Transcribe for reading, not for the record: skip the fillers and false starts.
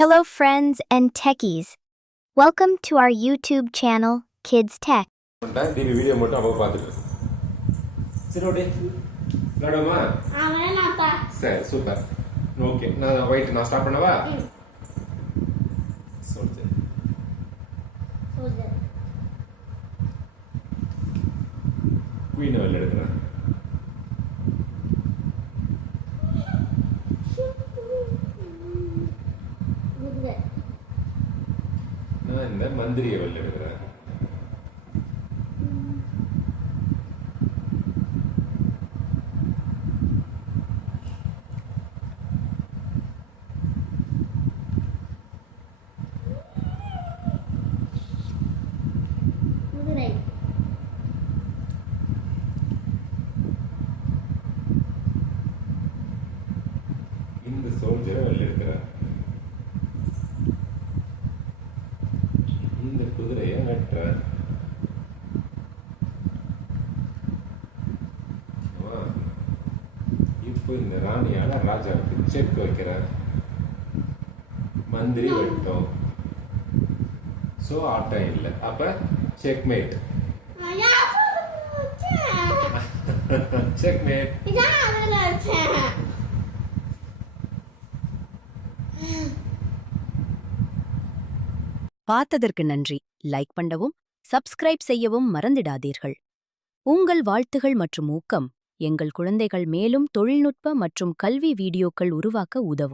Hello, friends and techies. Welcome to our YouTube channel, Kids Tech. Video மட்டும் அப்போ பார்த்துட்டு சரி ஓகே விளாடுவோமா? சரி சூப்பர் ஓகே நான் வெயிட் நான் ஸ்டார்ட் பண்ணவா? சோல்ஜர் குயின் வெளில எடுக்கிறேன். நான் இந்த மந்திரியை வெளில எடுக்கிறேன். இந்த சோல்ஜரை வெளில எடுக்கிறேன். இந்த குதிரையை வெட்டுறேன். இப்போ இந்த ராணியால ராஜாவுக்கு செக் வைக்கிறேன். மந்திரி வெட்டும். சோ ஆட்டம் இல்லை. அப்ப செக்மேட். செக்மேட். பார்த்ததற்கு நன்றி. லைக் பண்ணவும் சப்ஸ்கிரைப் செய்யவும் மறந்திடாதீர்கள். உங்கள் வாழ்த்துகள் மற்றும் ஊக்கம் எங்கள் குழந்தைகள் மேலும் தொழில்நுட்ப மற்றும் கல்வி வீடியோக்கள் உருவாக்க உதவும்.